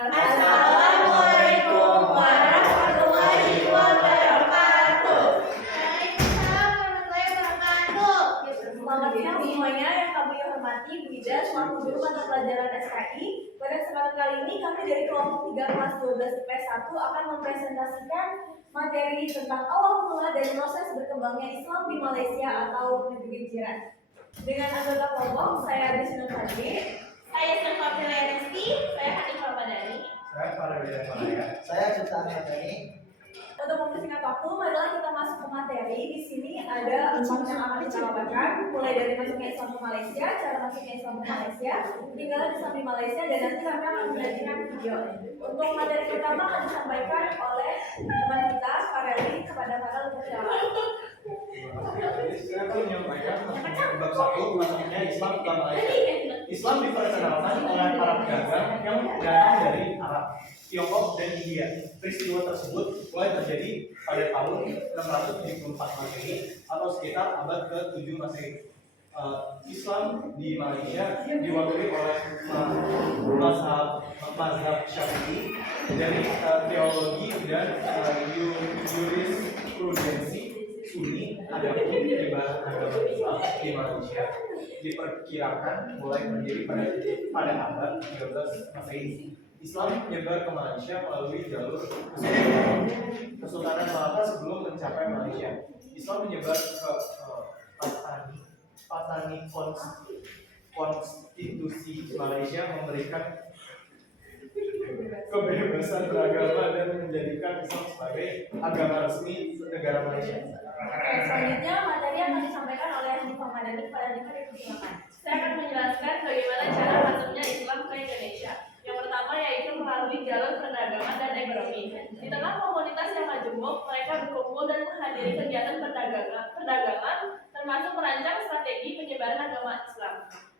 Assalamualaikum warahmatullahi wabarakatuh. Waalaikumsalam warahmatullahi wabarakatuh. Selamat siang semuanya yang kami hormati Bu Ida selaku guru mata pelajaran SKI. Pada kesempatan kali ini kami dari kelompok 3 kelas 12 IPS 1 akan mempresentasikan materi tentang awal mula dan proses berkembangnya Islam di Malaysia atau negeri jiran. Dengan anggota kelompok, saya Adisna Fadli, saya Sefafila Rizky, saya Hanifah Madani, saya Farida Faraya, saya Cipta Anatani. Untuk mempersingkat waktu, marilah kita masuk ke materi. Di sini ada 4 yang akan kita lakukan, mulai dari masuknya Islam ke Malaysia, cara masuknya Islam ke Malaysia, peninggalan Islam di Malaysia, dan nanti kami akan menyajikan video. Untuk materi pertama akan disampaikan oleh teman kita, Fareli, kepada Farel untuk silakan. Saya akan menyampaikan bab 1 masuknya Islam ke Malaysia. Islam diperkenalkan oleh para pedagang yang datang dari Arab, Tiongkok, dan India. Peristiwa tersebut mulai terjadi pada tahun 674 Masehi atau sekitar abad ke-7 Masehi. Islam di Malaysia diwakili oleh mazhab Syafi'i dari teologi dan jurisprudensi Sunni. Adapun penyebaran agama Islam di Malaysia diperkirakan mulai terjadi pada abad 13 Masehi. Islam menyebar ke Malaysia melalui jalur Kesultanan Malaka sebelum mencapai Malaysia. Islam menyebar ke Patani konstitusi Malaysia memberikan kebebasan beragama dan menjadikan Islam sebagai agama resmi negara Malaysia. Selanjutnya materi akan disampaikan oleh Hanifah Madani. Kepada Hanifah dipersilakan. Saya akan menjelaskan bagaimana cara masuknya Islam ke Indonesia. Yang pertama yaitu melalui jalur perdagangan dan ekonomi. Di tengah komunitas yang majemuk, mereka berkumpul dan menghadiri kegiatan perdagangan, termasuk merancang strategi penyebaran agama Islam.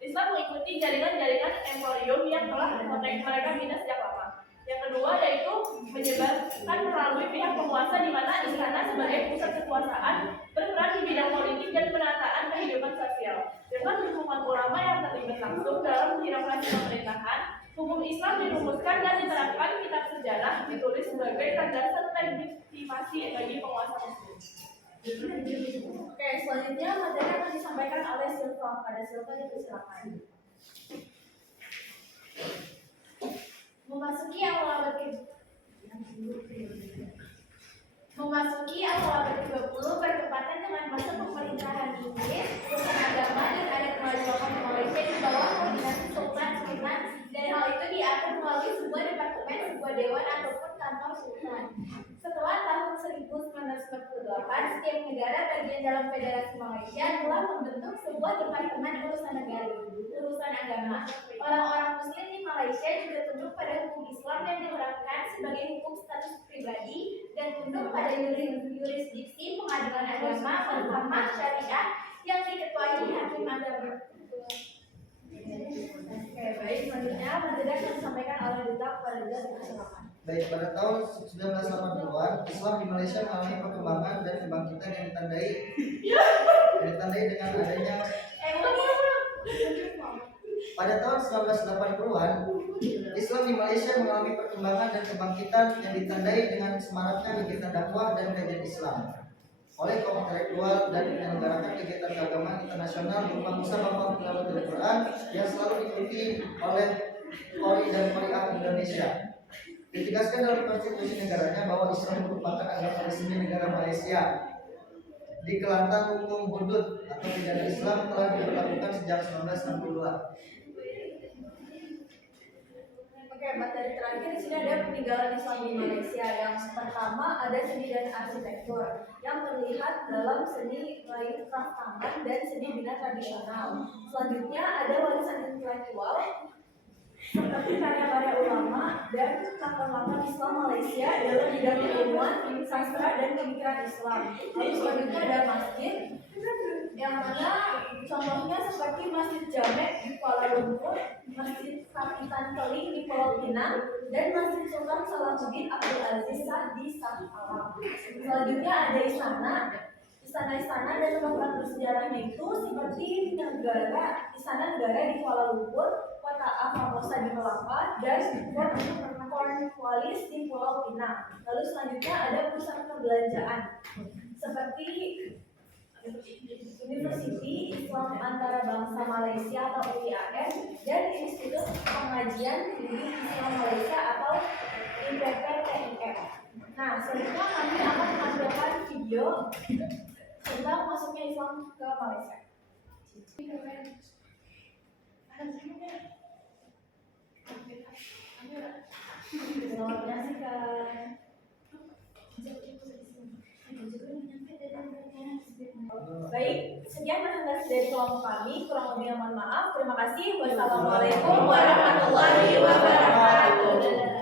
Islam mengikuti jaringan-jaringan emporium yang telah mereka bina sejak lama. Yang kedua yaitu menyebarkan melalui pihak penguasa di mana istana sebagai pusat kekuasaan berperan di bidang politik dan penataan kehidupan sosial. Dengan dukungan ulama yang terlibat langsung dalam birokrasi pemerintahan, hukum Islam dirumuskan dan diterapkan. Kitab sejarah ditulis sebagai landasan legitimasi bagi penguasa muslim. Oke, selanjutnya materi akan disampaikan oleh Silva. Pada Silva dipersilakan. Memasuki awal abad ke-20 bertepatan dengan masa pemerintahan Inggris, urusan agama dan adat Melayu lokal di Malaysia di bawah koordinasi Sultan Suleiman, dan hal itu diatur melalui sebuah departemen, sebuah dewan ataupun kantor sultan. Setelah tahun 1948, setiap negara bagian dalam Federasi Malaysia telah membentuk sebuah departemen urusan agama. Orang-orang Muslim di Malaysia juga tunduk pada hukum Islam yang diterapkan sebagai hukum status pribadi dan tunduk pada yurisdiksi pengadilan agama Mahkamah Syariah yang diketuai hakim agama. Oke, baik. Selanjutnya materi akan disampaikan oleh Duta kepada Duta dipersilakan. Baik, pada tahun 1980-an, Islam di Malaysia mengalami perkembangan dan kebangkitan yang ditandai dengan adanya. Pada tahun 1980-an, Islam di Malaysia mengalami perkembangan dan kebangkitan yang ditandai dengan semaraknya kegiatan dakwah dan kajian Islam oleh kaum intelektual dan menyelenggarakan kegiatan keagamaan internasional berupa musabaqah tilawatul Quran yang selalu diikuti oleh Qori dan Qariah Indonesia. Ditegaskan dalam konstitusi negaranya bahwa Islam merupakan agama resmi negara Malaysia. Di Kelantan hukum hudud atau pidana Islam telah diberlakukan sejak 1962. Oke, materi terakhir di sini ada peninggalan Islam di Malaysia. Yang pertama ada seni dan arsitektur yang terlihat dalam seni meraih craft tangan dan seni bina tradisional. Selanjutnya ada warisan intelektual seperti karya-karya ulama dan lakon-lakon Islam Malaysia dalam bidang keilmuan, sastra dan pemikiran Islam. Lalu selanjutnya ada masjid yang mana contohnya seperti Masjid Jamek di Kuala Lumpur, Masjid Kapitan Keling di Pulau Pinang, dan Masjid Sultan Salahuddin Abdul Aziz Shah di Shah Alam. Selanjutnya ada istana-istana dan tempat bersejarahnya itu seperti istana negara di Kuala Lumpur, kota Formosa di Melaka, dan Fort Mutualis di Pulau Pinang. Lalu selanjutnya ada pusat perbelanjaan seperti Universiti Islam Antarabangsa Malaysia atau UIAM dan Institut Pengajian Tinggi Islam Malaysia atau IPPTIM. Nah, selanjutnya kami akan menampilkan video tentang masuknya Islam ke Malaysia. Selamat menyaksikan. Baik, sekian presentasi dari kelompok kami. Kurang lebih mohon maaf. Terima kasih. Wassalamualaikum warahmatullahi wabarakatuh.